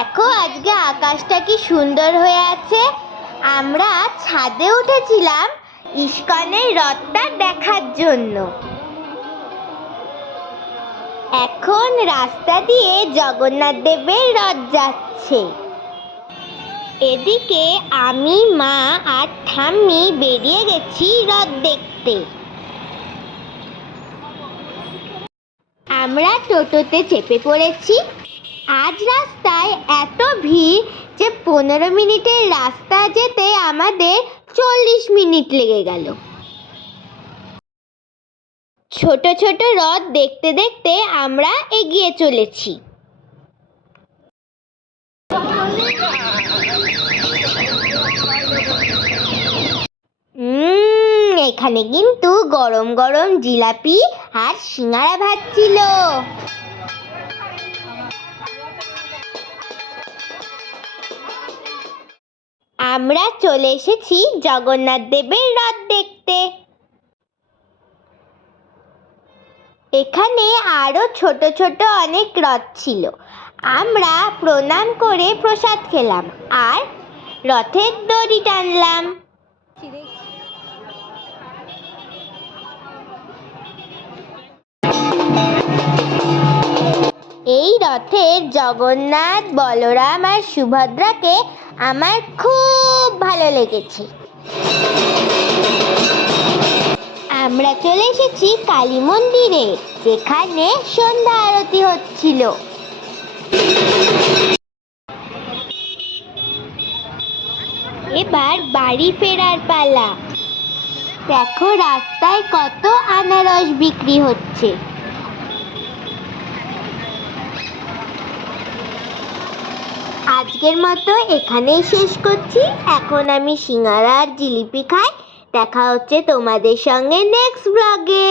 দেখো আজকে আকাশটা কি সুন্দর হয়ে আছে। আমরা ছাদে উঠেছিলাম ইস্কনের রথটা দেখার জন্য। এখন রাস্তা দিয়ে জগন্নাথ দেবের রথ যাচ্ছে। এদিকে আমি, মা আর ঠাম্মি বেরিয়ে গেছি রথ দেখতে। আমরা টোটোতে চেপে পড়েছি। আজ রাস্তায় এত ভিড় যে পনেরো মিনিটের রাস্তা যেতে আমাদের চল্লিশ মিনিট লেগে গেল। ছোট ছোট রথ দেখতে দেখতে আমরা এগিয়ে চলেছি। এখানে কিন্তু গরম গরম জিলাপি আর সিঙ্গারা ভাজছিল। আমরা চলে এসেছি জগন্নাথ দেবের রথ দেখতে। এখানে আরও ছোট ছোট অনেক রথ ছিল। আমরা প্রণাম করে প্রসাদ খেলাম আর রথের দড়ি টানলাম। এই রথের জগন্নাথ, বলরাম আর সুভদ্রাকে আমার খুব ভালো লেগেছে। আমরা চলে এসেছি কালী মন্দিরে, যেখানে সন্ধ্যা আরতি হচ্ছিল। এবার বাড়ি ফেরার পালা। দেখো রাস্তায় কত আনারস বিক্রি হচ্ছে। আজকের মতো এখানেই শেষ করছি। এখন আমি সিঙ্গারা আর জিলিপি খাই। দেখা হচ্ছে তোমাদের সঙ্গে নেক্সট ব্লগে